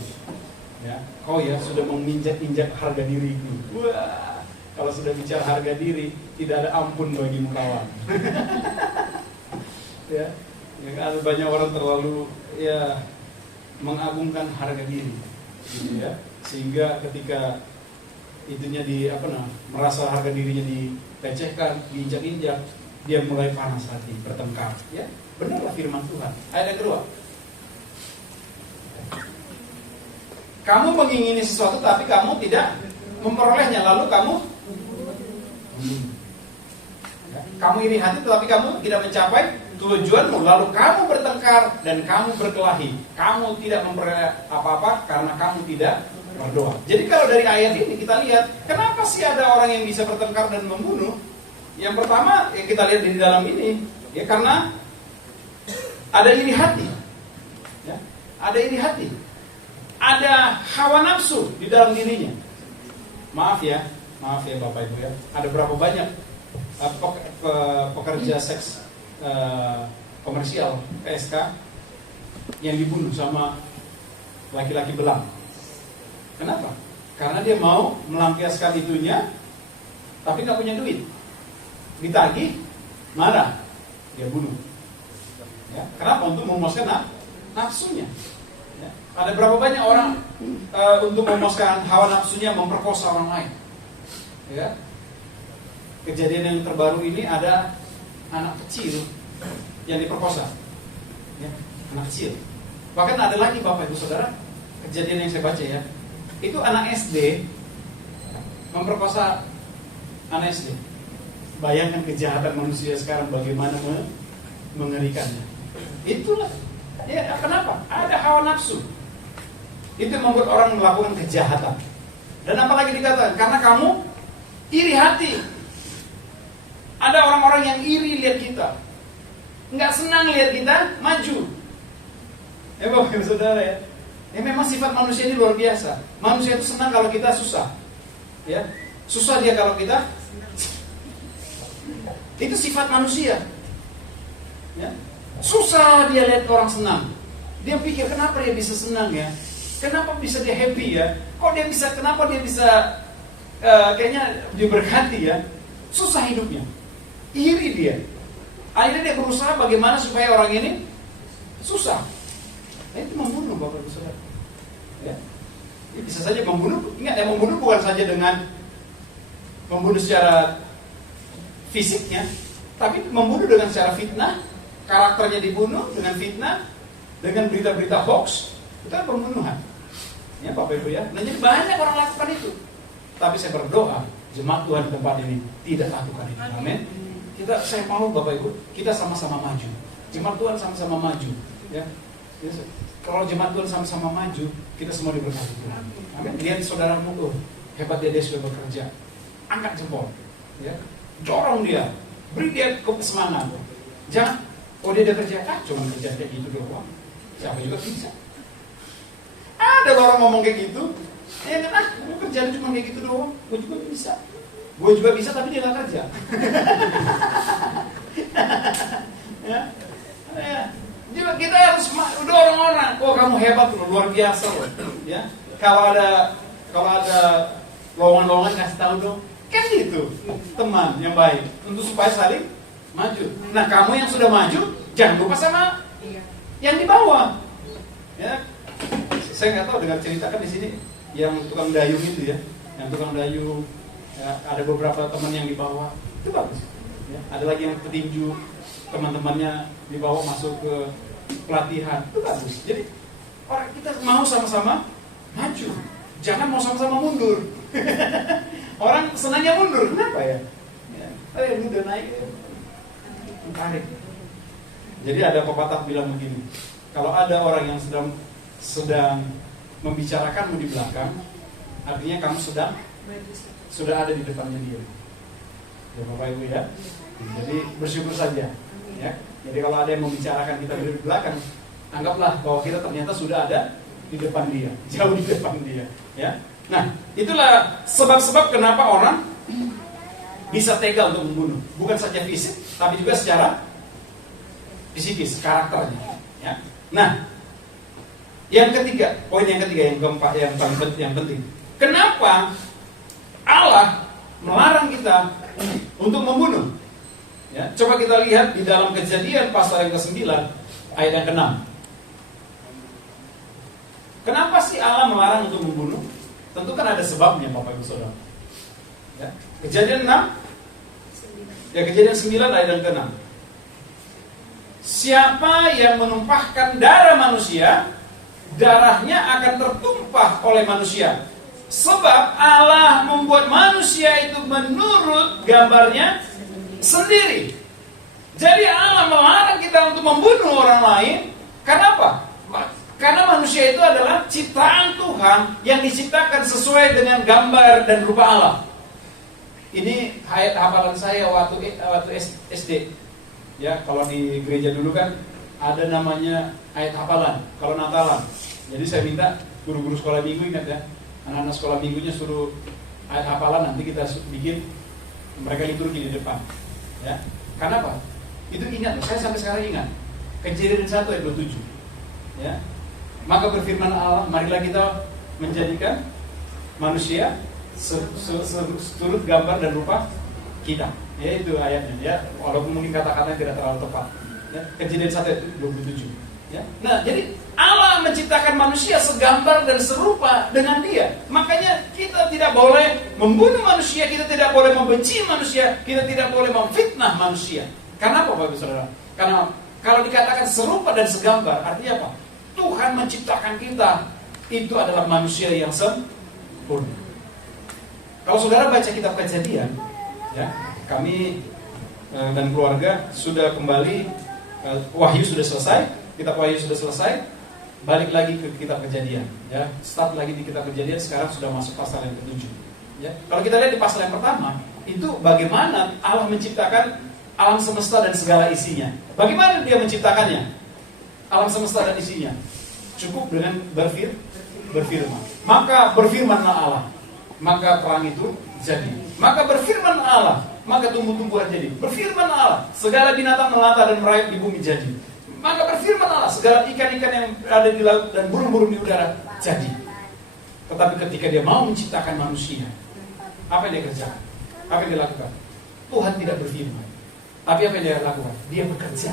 ya, kau ya sudah menginjak-injak harga diriku. Wah, kalau sudah bicara harga diri, tidak ada ampun bagimu kawan. Ya, ada banyak orang terlalu ya mengagungkan harga diri, gitu ya, sehingga ketika itunya merasa harga dirinya dilecehkan, diinjak-injak, dia mulai panas hati, bertengkar. Ya, benarlah firman Tuhan. Ayat yang kedua. Kamu mengingini sesuatu tapi kamu tidak memperolehnya, lalu kamu kamu iri hati tetapi kamu tidak mencapai tujuanmu, lalu kamu bertengkar dan kamu berkelahi. Kamu tidak memperoleh apa-apa karena kamu tidak berdoa. Jadi kalau dari ayat ini kita lihat, kenapa sih ada orang yang bisa bertengkar dan membunuh? Yang pertama yang kita lihat di dalam ini, ya karena ada iri hati. Ya, ada iri hati. Ada hawa nafsu di dalam dirinya. Maaf ya Bapak Ibu ya. Ada berapa banyak pekerja seks komersial PSK yang dibunuh sama laki-laki belang. Kenapa? Karena dia mau melampiaskan itunya tapi nggak punya duit. Ditagih, marah, dia bunuh. Ya, kenapa? Untuk memuaskan nafsunya. Ya, ada berapa banyak orang untuk memuaskan hawa nafsunya memperkosa orang lain. Ya, kejadian yang terbaru ini ada anak kecil yang diperkosa, ya, anak kecil. Bahkan ada lagi Bapak Ibu Saudara, kejadian yang saya baca ya, itu anak SD memperkosa anak SD. Bayangkan kejahatan manusia sekarang bagaimana mengerikannya. Itulah, ya kenapa? Ada hawa nafsu. Itu membuat orang melakukan kejahatan. Dan apalagi dikatakan, karena kamu iri hati. Ada orang-orang yang iri lihat kita, nggak senang lihat kita maju. Ya Bapak Ibu Saudara ya. Ya memang sifat manusia ini luar biasa. Manusia itu senang kalau kita susah. Ya, susah dia kalau kita. Itu sifat manusia. Ya. Susah dia lihat orang senang. Dia pikir kenapa dia bisa senang ya? Kenapa bisa dia happy ya? Kenapa dia bisa kayaknya diberkati ya? Susah hidupnya. Iri dia. Akhirnya dia berusaha bagaimana supaya orang ini susah. Itu membunuh Bapak Ibu Saudara. Ya. Bisa saja membunuh. Ingat ya, membunuh bukan saja dengan membunuh secara fisiknya, tapi membunuh dengan secara fitnah, karakternya dibunuh dengan fitnah, dengan berita-berita hoax, itu kan pembunuhan. Ya Bapak Ibu ya. Nah, jadi banyak orang lakukan itu. Tapi saya berdoa, jemaat Tuhan di tempat ini tidak lakukan itu. Amin. Saya mau Bapak Ibu, kita sama-sama maju. Jemaat Tuhan sama-sama maju. Ya. Kalau jemaat Tuhan sama-sama maju, kita semua diberkati Tuhan. Amin. Lihat saudaramu, hebat dia sudah bekerja. Angkat jempol. Ya. Dorong dia, beri dia semangat. Jangan, dia kerja, cuma kerja kayak gitu doang. Siapa juga bisa. Ada orang ngomong kayak gitu, ya kan, gue kerjaan cuma kayak gitu doang, gue juga bisa. Gue juga bisa tapi dia nggak kerja. Ya. Juga kita harus dorong orang. Kamu hebat loh, luar biasa loh. Ya. Kalau ada lowongan-lowongan kasih tahu dong. Kan gitu, teman yang baik untuk supaya saling maju. Nah, kamu yang sudah maju jangan lupa sama yang di bawah. Ya, saya nggak tahu dengar cerita kan di sini yang tukang dayung itu ya, yang tukang dayung. Ya, ada beberapa teman yang di bawah itu bagus. Ya, ada lagi yang petinju, teman-temannya di bawah masuk ke pelatihan, itu bagus. Jadi orang kita mau sama-sama maju, jangan mau sama-sama mundur. Orang senangnya mundur, kenapa ya? Ini udah naik, tarik. Jadi ada pepatah bilang begini, kalau ada orang yang sedang membicarakanmu di belakang, artinya kamu sudah ada di depannya dia. Ya Bapak Ibu ya. Jadi bersyukur saja. Ya. Jadi kalau ada yang membicarakan kita di belakang, anggaplah bahwa kita ternyata sudah ada di depan dia, jauh di depan dia. Ya. Nah, itulah sebab-sebab kenapa orang bisa tega untuk membunuh. Bukan saja fisik, tapi juga secara psikis, karakternya. Ya. Nah, yang ketiga, poin yang ketiga, yang keempat, yang penting. Kenapa Allah melarang kita untuk membunuh? Ya, coba kita lihat di dalam Kejadian pasal yang ke-9 ayat yang ke-6. Kenapa sih Allah melarang untuk membunuh? Tentu kan ada sebabnya, Bapak Ibu Saudara. Ya, Kejadian 6, ya Kejadian 9 ayat yang ke-6. Siapa yang menumpahkan darah manusia, darahnya akan tertumpah oleh manusia. Sebab Allah membuat manusia itu menurut gambarnya sendiri. Jadi Allah melarang kita untuk membunuh orang lain. Kenapa? Karena manusia itu adalah ciptaan Tuhan yang diciptakan sesuai dengan gambar dan rupa Allah. Ini ayat hafalan saya waktu SD. Ya, kalau di gereja dulu kan ada namanya ayat hafalan kalau Natalan. Jadi saya minta guru-guru sekolah minggu, ingat ya, anak-anak sekolah minggunya suruh ayat hafalan, nanti kita bikin mereka liturgi di depan. Ya, karena apa? Itu ingat, saya sampai sekarang ingat. Kejadian 1 ayat 27. Ya, maka berfirman Allah, marilah kita menjadikan manusia seturut gambar dan rupa kita. Ya, itu ayatnya. Ya, walaupun mungkin kata-katanya tidak terlalu tepat. Ya, Kejadian 1 ayat 27. Ya. Nah, jadi Allah menciptakan manusia segambar dan serupa dengan Dia. Makanya kita tidak boleh membunuh manusia, kita tidak boleh membenci manusia, kita tidak boleh memfitnah manusia. Karena apa, Bapak Saudara? Karena kalau dikatakan serupa dan segambar, artinya apa? Tuhan menciptakan kita itu adalah manusia yang sempurna. Kalau saudara baca kitab Kejadian, ya, kami dan keluarga sudah kembali, Wahyu sudah selesai, kitab Wahyu sudah selesai, balik lagi ke kitab Kejadian, ya, start lagi di kitab Kejadian. Sekarang sudah masuk pasal yang ke-7. Ya, kalau kita lihat di pasal yang pertama, itu bagaimana Allah menciptakan alam semesta dan segala isinya. Bagaimana Dia menciptakannya? Alam semesta dan isinya. Cukup dengan berfirman. Maka berfirmanlah Allah, maka perang itu jadi. Maka berfirman Allah, maka tumbuh-tumbuhan jadi. Berfirman Allah, segala binatang melata dan merayap di bumi jadi. Maka berfirman Allah, segala ikan-ikan yang ada di laut dan burung-burung di udara jadi. Tetapi ketika Dia mau menciptakan manusia, apa yang Dia kerjakan? Apa yang Dia lakukan? Tuhan tidak berfirman, tapi apa yang Dia lakukan? Dia bekerja.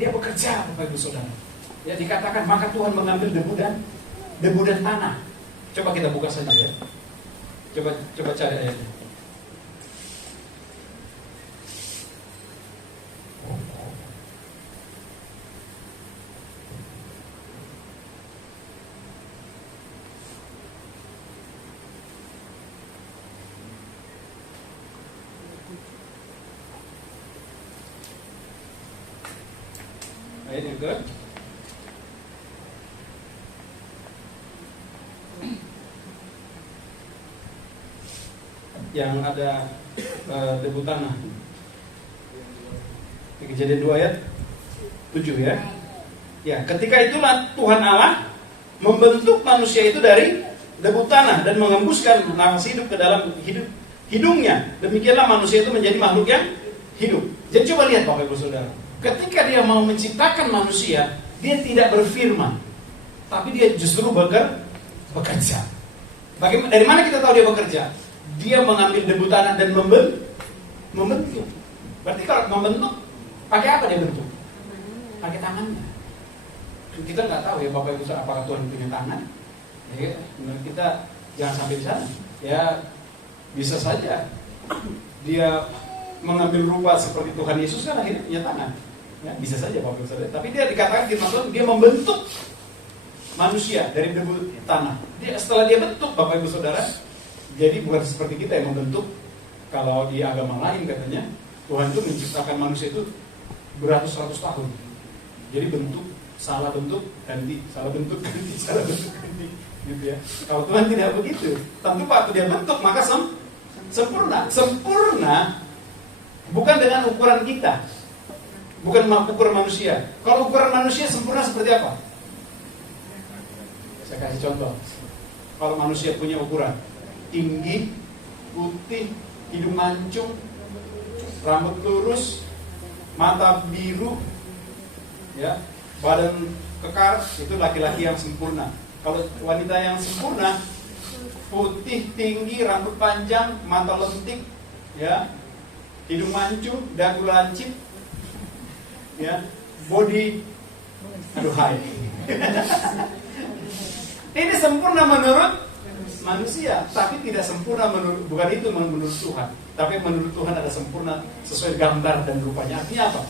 Dia bekerja, Bapak Ibu Saudara. Ya, dikatakan maka Tuhan mengambil debu dan tanah. Coba kita buka saja ya. Coba cari ayatnya. Ayat yang ke yang ada debu tanah. Kejadian 2 ayat 7 ya. Ya, ketika itulah Tuhan Allah membentuk manusia itu dari debu tanah dan mengembuskan nafas hidup ke dalam hidungnya. Demikianlah manusia itu menjadi makhluk yang hidup. Jadi coba lihat Bapak Ibu Saudara. Ketika Dia mau menciptakan manusia, Dia tidak berfirman, tapi Dia justru bekerja. Bagaimana? Dari mana kita tahu Dia bekerja? Dia mengambil debu tanah dan membentuk. Berarti kalau membentuk, pakai apa Dia bentuk? Pakai tangannya. Kita nggak tahu ya Bapak Ibu, apakah Tuhan punya tangan? Ya, menurut kita jangan sampai di sana. Ya, bisa saja Dia mengambil rupa seperti Tuhan Yesus kan akhirnya punya tangan. Ya, bisa saja Bapak Ibu Saudara. Tapi dia dikatakan firman Tuhan, dia membentuk manusia dari debu tanah. Setelah dia bentuk Bapak Ibu Saudara, jadi bukan seperti kita yang membentuk. Kalau di agama lain katanya Tuhan itu menciptakan manusia itu beratus-ratus tahun. Jadi bentuk, salah bentuk, ganti, salah bentuk, ganti, salah bentuk, ganti, gitu ya. Kalau Tuhan tidak begitu, tentu waktu dia bentuk maka sempurna. Sempurna bukan dengan ukuran kita, bukan ukuran manusia. Kalau ukuran manusia sempurna seperti apa? Saya kasih contoh. Kalau manusia punya ukuran tinggi, putih, hidung mancung, rambut lurus, mata biru, ya, badan kekar, itu laki-laki yang sempurna. Kalau wanita yang sempurna, putih, tinggi, rambut panjang, mata lentik, ya, hidung mancung, dagu lancip, ya, body, aduhai. Ini sempurna menurut manusia, tapi tidak sempurna bukan itu menurut Tuhan. Tapi menurut Tuhan ada sempurna sesuai gambar dan rupanya. Artinya apa?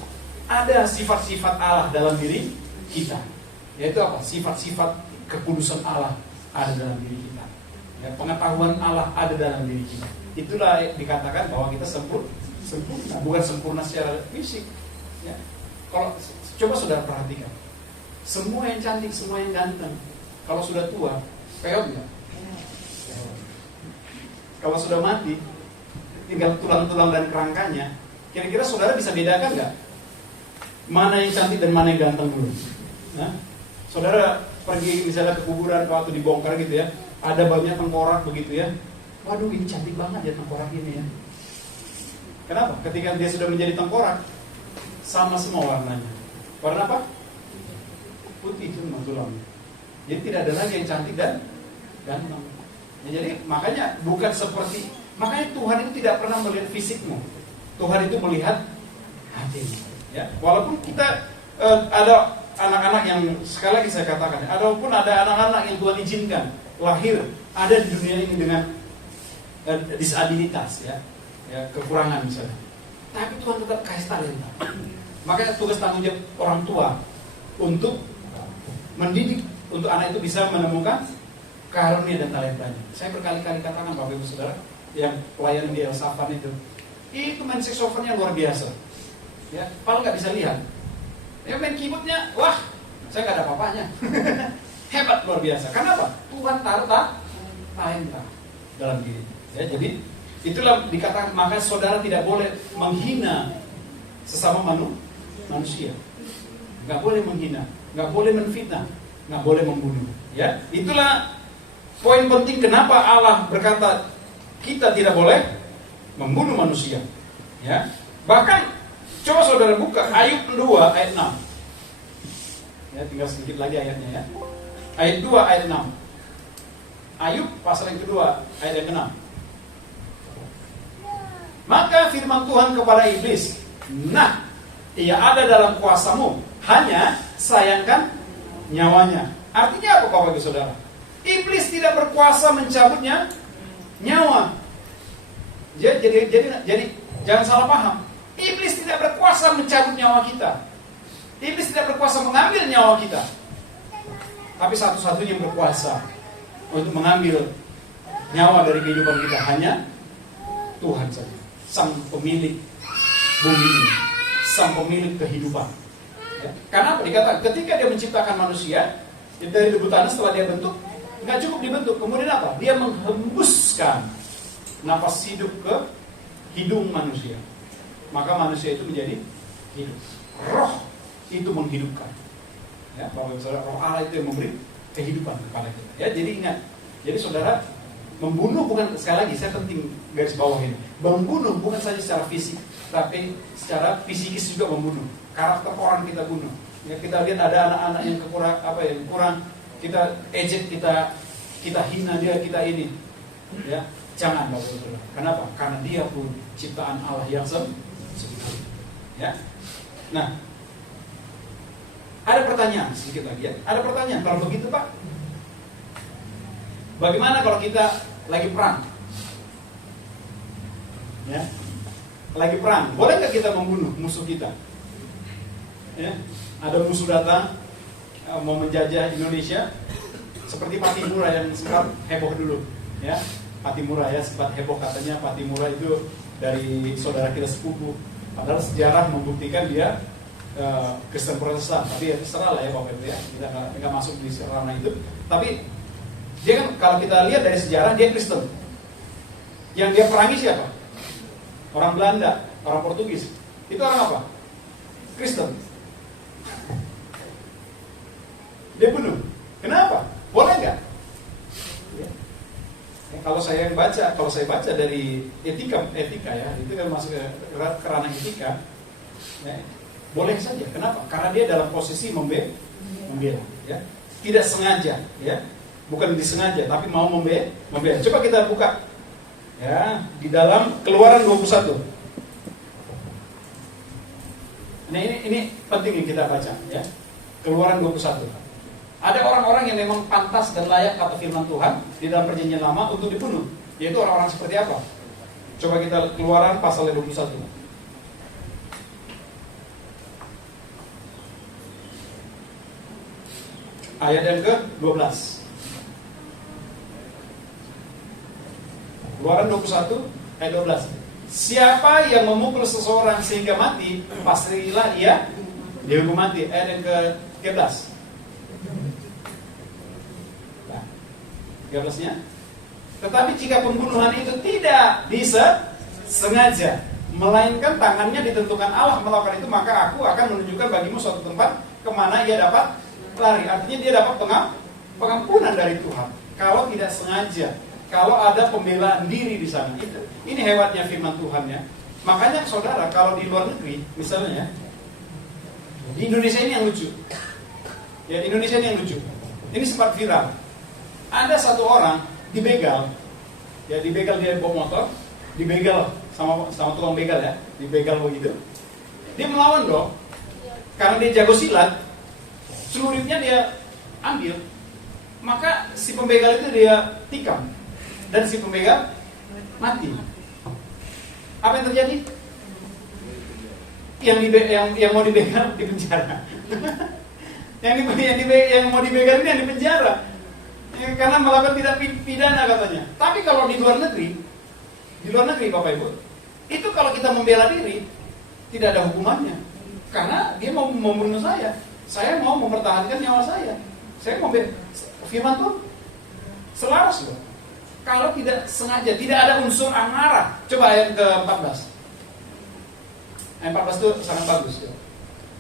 Ada sifat-sifat Allah dalam diri kita. Yaitu apa? Sifat-sifat kekudusan Allah ada dalam diri kita. Ya, pengetahuan Allah ada dalam diri kita. Itulah dikatakan bahwa kita sempurna, bukan sempurna secara fisik. Ya. Kalau coba saudara perhatikan, semua yang cantik, semua yang ganteng, kalau sudah tua, peot nggak? Kalau sudah mati, tinggal tulang-tulang dan kerangkanya. Kira-kira saudara bisa bedakan nggak? Mana yang cantik dan mana yang ganteng dulu? Nah, saudara pergi misalnya ke kuburan waktu dibongkar gitu ya, ada banyak tengkorak begitu ya. Waduh, ini cantik banget ya tengkorak ini ya. Kenapa? Ketika dia sudah menjadi tengkorak, sama semua warnanya. Warna apa? Putih semua tulangnya. Jadi tidak ada lagi yang cantik dan ganteng. Ya, jadi makanya bukan seperti, makanya Tuhan itu tidak pernah melihat fisikmu. Tuhan itu melihat hatimu. Ya, walaupun kita ada anak-anak yang sekali lagi saya katakan, walaupun ada anak-anak yang Tuhan izinkan lahir ada di dunia ini dengan disabilitas, ya, kekurangan misalnya, tapi Tuhan tetap kasih talenta. Makanya tugas tanggung jawab orang tua untuk mendidik, untuk anak itu bisa menemukan karunia dan talentanya. Saya berkali-kali katakan Bapak Ibu Saudara, yang pelayanan di El Safan itu main saksofonnya luar biasa. Ya, paling nggak bisa lihat. Ya, main keyboardnya, wah, saya nggak ada apa-apanya. Hebat luar biasa. Kenapa? Tuhan taruh talenta dalam diri. Ya, jadi itulah dikatakan, maka saudara tidak boleh menghina sesama manusia. Nggak boleh menghina, nggak boleh menfitnah, nggak boleh membunuh. Ya, itulah poin penting kenapa Allah berkata kita tidak boleh membunuh manusia. Ya, bahkan coba saudara buka Ayub 2 ayat 6. Ya, tinggal sedikit lagi ayatnya ya. Ayat 2 ayat 6. Ayub pasal yang kedua ayat yang 6. Maka firman Tuhan kepada iblis, nah, ia ada dalam kuasamu, hanya sayangkan nyawanya. Artinya apa Bapak Ibu Saudara? Iblis tidak berkuasa mencabutnya nyawa. Jadi jangan salah paham. Iblis tidak berkuasa mencabut nyawa kita. Iblis tidak berkuasa mengambil nyawa kita. Tapi satu-satunya yang berkuasa untuk mengambil nyawa dari kehidupan kita hanya Tuhan saja. Sang pemilik bumi ini, sang pemilik kehidupan. Ya. Karena apa? Dikatakan ketika dia menciptakan manusia dari debu tanah, setelah dia bentuk, nggak cukup dibentuk. Kemudian apa? Dia menghembuskan napas hidup ke hidung manusia. Maka manusia itu menjadi hidup. Roh itu menghidupkan. Ya, Bapak Ibu Saudara, roh Allah itu yang memberi kehidupan kepada kita. Ya, jadi ingat. Jadi saudara, membunuh bukan, sekali lagi saya penting garis bawah ini. Membunuh bukan saja secara fisik, tapi secara psikis juga membunuh. Karakter orang kita bunuh. Ya, kita lihat ada anak-anak yang kurang, kita ejek, kita hina dia, kita ini. Ya, jangan Bapak Ibu Saudara. Kenapa? Karena dia pun ciptaan Allah yang sempurna. Ya. Nah, ada pertanyaan sedikit lagi ya. Ada pertanyaan, kalau begitu Pak, bagaimana kalau kita lagi perang? Ya, lagi perang, boleh nggak kita membunuh musuh kita? ya, ada musuh datang mau menjajah Indonesia, seperti Patimura yang sempat heboh dulu, ya. Patimura ya sempat heboh, katanya Patimura itu dari saudara kita sepupu, padahal sejarah membuktikan dia Kristen Protestan, tapi ya terserah lah ya Bapak Ibu ya, kita nggak masuk di ranah itu. Tapi dia kan kalau kita lihat dari sejarah dia Kristen. Yang dia perangi siapa? Orang Belanda, orang Portugis. Itu orang apa? Kristen. Dia bunuh. Kenapa? Boleh nggak? Ya. Kalau saya baca dari etika ya, itu kan masuk ke ranah etika. Ya, boleh saja. Kenapa? Karena dia dalam posisi membela, ya. Tidak sengaja, ya. Bukan disengaja, tapi mau membela. Coba kita buka, ya, di dalam Keluaran 21. Nah ini penting yang kita baca, ya. Keluaran 21. Ada orang-orang yang memang pantas dan layak kata firman Tuhan di dalam perjanjian lama untuk dibunuh. Yaitu orang-orang seperti apa? Coba kita Keluaran pasal 21. Ayat yang ke-12. Keluaran 21 ayat 12. Siapa yang memukul seseorang sehingga mati, pastilah ia dihukum mati. Ayat yang ke-13. 13-nya. Tetapi jika pembunuhan itu tidak disengaja, melainkan tangannya ditentukan Allah melakukan itu, maka aku akan menunjukkan bagimu suatu tempat kemana ia dapat lari. Artinya dia dapat pengampunan dari Tuhan. Kalau tidak sengaja, kalau ada pembelaan diri di sana, itu. Ini hebatnya firman Tuhan ya. Makanya saudara, kalau di luar negeri, misalnya, di Indonesia ini yang lucu. Ya, Indonesia ini yang lucu. Ini sempat viral. Ada satu orang dibegal, ya dibegal, dia bawa motor, dibegal sama tukang begal ya, dibegal begitu. Dia melawan dong, karena dia jago silat, celuritnya dia ambil, maka si pembegal itu dia tikam, dan si pembegal mati. Apa yang terjadi? Yang mau dibegal di penjara. yang mau dibegal ini yang di penjara. Karena melakukan tidak pidana katanya. Tapi kalau di luar negeri Bapak Ibu, itu kalau kita membela diri tidak ada hukumannya. Karena dia mau membunuh saya mau mempertahankan nyawa saya mau firman Tuhan selaras loh. Kalau tidak sengaja, tidak ada unsur amarah. Coba ayat ke-14. Ayat 14 itu sangat bagus ya.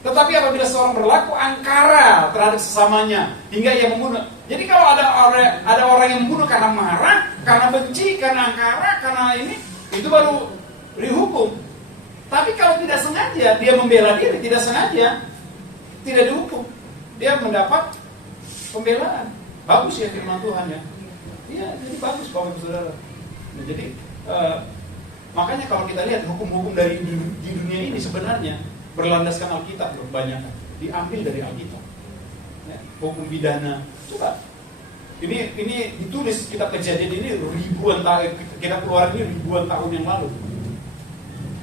Tetapi apabila seorang berlaku angkara terhadap sesamanya hingga ia membunuh. Jadi kalau ada orang yang membunuh karena marah, karena benci, karena angkara, karena ini, itu baru dihukum. Tapi kalau tidak sengaja, dia membela diri, tidak sengaja, tidak dihukum. Dia mendapat pembelaan. Bagus ya firman Tuhan ya. Iya, jadi bagus Bapak Ibu Saudara. Nah, jadi makanya kalau kita lihat hukum-hukum di dunia ini sebenarnya berlandaskan Alkitab kebanyakan, diambil dari Alkitab. Ya, hukum pidana, coba. Ini ditulis kitab Kejadian ini ribuan tahun, kita keluar ini ribuan tahun yang lalu,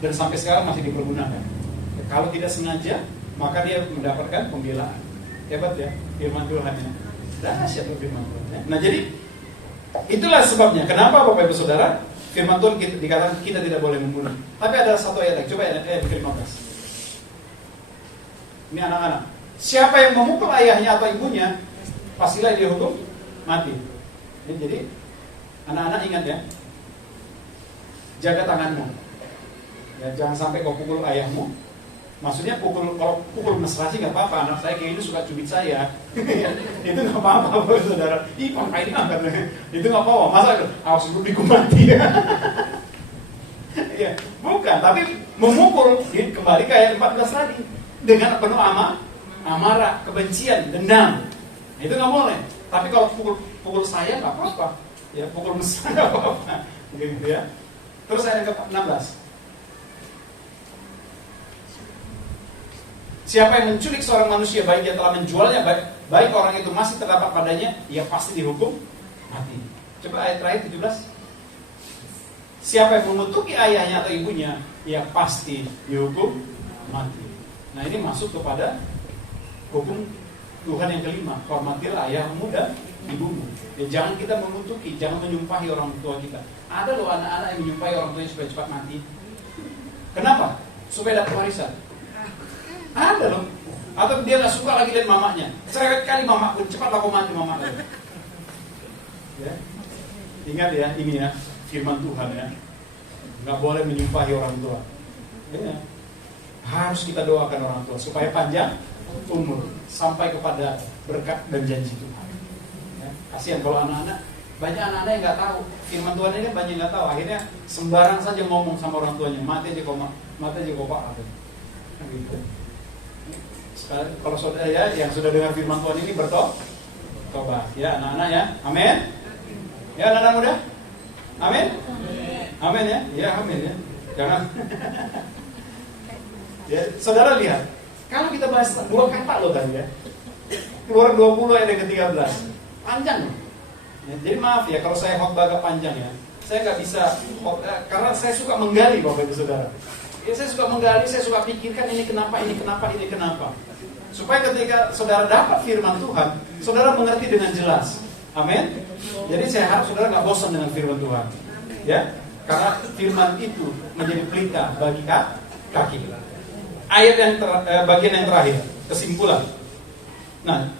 dan sampai sekarang masih dipergunakan. Ya, kalau tidak sengaja, maka dia mendapatkan pembelaan. Hebat ya, firman Tuhan ya. Dahsyat firman Tuhan. Ya. Nah jadi itulah sebabnya kenapa Bapak Ibu Saudara, firman Tuhan dikatakan kita tidak boleh membunuh. Tapi ada satu ayat lagi, coba ayat ke-15. Ini anak-anak. Siapa yang memukul ayahnya atau ibunya, pastilah dia hukum mati. Jadi anak-anak ingat ya, jaga tanganmu. Ya, jangan sampai kau pukul ayahmu. Maksudnya kalau pukul mesra sih nggak apa-apa. Anak saya kayak ini suka cubit saya. Itu nggak apa-apa, saudara. Ih, pakai ini angkat. Itu nggak apa-apa. Masa harus dihukum mati ya? Ya, bukan. Tapi memukul kembali ke ayat 14 tadi. Dengan penuh amarah, kebencian, dendam. Itu nggak boleh. Tapi kalau pukul saya nggak apa-apa. Ya, pukul mesra nggak apa-apa. Gitu ya. Terus ayat ke-16. Siapa yang menculik seorang manusia, baik dia telah menjualnya, baik orang itu masih terdapat padanya, ia pasti dihukum mati. Coba ayat terakhir 17. Siapa yang mengutuki ayahnya atau ibunya, ia pasti dihukum mati. Nah ini masuk kepada hukum Tuhan yang kelima, hormatilah ayahmu dan ibumu. Ya, jangan kita mengutuki, jangan menyumpahi orang tua kita. Ada loh anak-anak yang menyumpahi orang tuanya supaya cepat mati. Kenapa? Supaya dapat warisan. Ada loh. Atau dia nggak suka lagi lihat mamanya. Cerewet kali mamaku, cepatlah kau mati mamaku. Ya. Ingat ya, ini ya firman Tuhan ya. Nggak boleh menyumpahi orang tua. Ya. Harus kita doakan orang tua supaya panjang umur sampai kepada berkat dan janji Tuhan. Ya. Kasihan kalau anak-anak, banyak anak-anak yang nggak tahu firman Tuhan ini kan banyak yang nggak tahu. Akhirnya sembarang saja ngomong sama orang tuanya, mati aja kok pak. Gitu. Sekarang, kalau saudara ya yang sudah dengar firman Tuhan ini bertobat ya anak-anak ya, amin. Ya anak-anak muda, amin, amin ya, ya amin ya. Jangan. Ya, saudara lihat, kalau kita bahas 2 kata loh tadi ya, Keluaran 20 ayat yang ke-13, panjang. Ya, jadi maaf ya kalau saya khotbah agak panjang ya, saya nggak bisa karena saya suka menggali Bapak Ibu Saudara. Ya, saya suka menggali, saya suka pikirkan ini kenapa. Supaya ketika saudara dapat firman Tuhan, saudara mengerti dengan jelas. Amin. Jadi saya harap saudara nggak bosan dengan firman Tuhan. Ya, karena firman itu menjadi pelita bagi kaki. Ayat yang bagian yang terakhir, kesimpulan. Nah,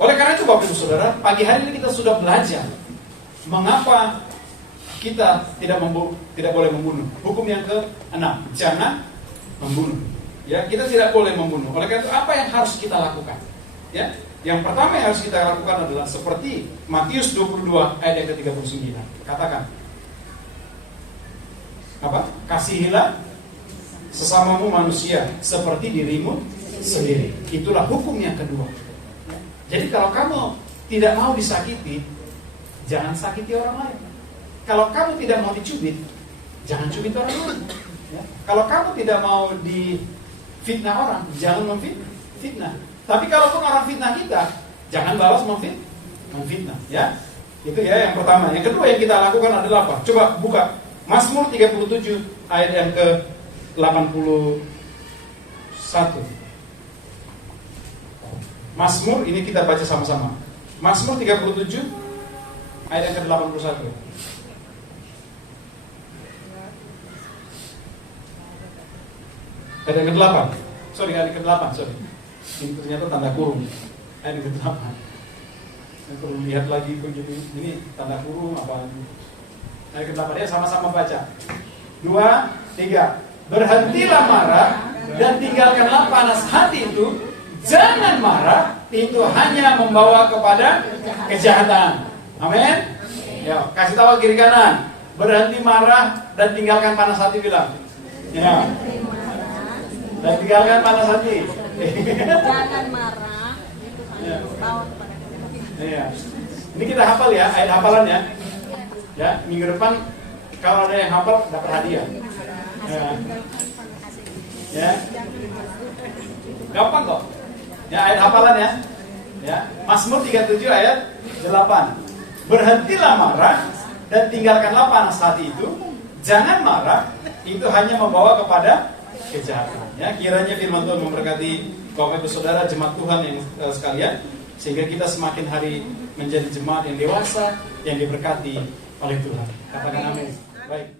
oleh karena itu Bapak Ibu Saudara, pagi hari ini kita sudah belajar mengapa kita tidak boleh membunuh. Hukum yang ke-6, jangan membunuh. Ya, kita tidak boleh membunuh. Oleh karena itu apa yang harus kita lakukan? Ya, yang pertama yang harus kita lakukan adalah seperti Matius 22 ayat yang ke-39. Katakan. Apa? Kasihilah sesamamu manusia seperti dirimu sendiri. Itulah hukum yang kedua. Jadi kalau kamu tidak mau disakiti, jangan sakiti orang lain. Kalau kamu tidak mau dicubit, jangan cubit orang lain. Ya. Kalau kamu tidak mau difitnah orang, jangan memfitnah. Tapi kalaupun orang fitnah kita, jangan balas memfitnah. Ya, itu ya yang pertama. Yang kedua yang kita lakukan adalah apa? Coba buka Mazmur 37 ayat yang ke-81. Mazmur ini kita baca sama-sama. Mazmur 37 ayat yang ke-81. Ayat yang ke-8. Ayat ke-8, Ini ternyata tanda kurung. Ayat yang ke-8. Yang perlu lihat lagi begini. Ini tanda kurung apa? Ayat ke-8 ya sama-sama baca. 2, 3. Berhentilah marah dan tinggalkanlah panas hati itu. Jangan marah, itu hanya membawa kepada kejahatan. Amin. Ya, kasih tahu kiri kanan. Berhenti marah dan tinggalkan panas hati, bilang. Ya. Dan tinggalkan panas hati. Jangan marah, itu hanya membawa kepada kejahatan. Ya. Ini kita hafal ya, ayat hafalannya. Ya, minggu depan kalau ada yang hafal dapat hadiah. Ya. Ya. Gampang kok. Ya, ayat hafalan ya. Ya, Mazmur 37 ayat 8. Berhentilah marah dan tinggalkanlah panas hati itu. Jangan marah, itu hanya membawa kepada kejahatan. Ya, kiranya firman Tuhan memberkati Bapak Ibu Saudara jemaat Tuhan yang sekalian, sehingga kita semakin hari menjadi jemaat yang dewasa, yang diberkati oleh Tuhan. Katakan amin. Baik.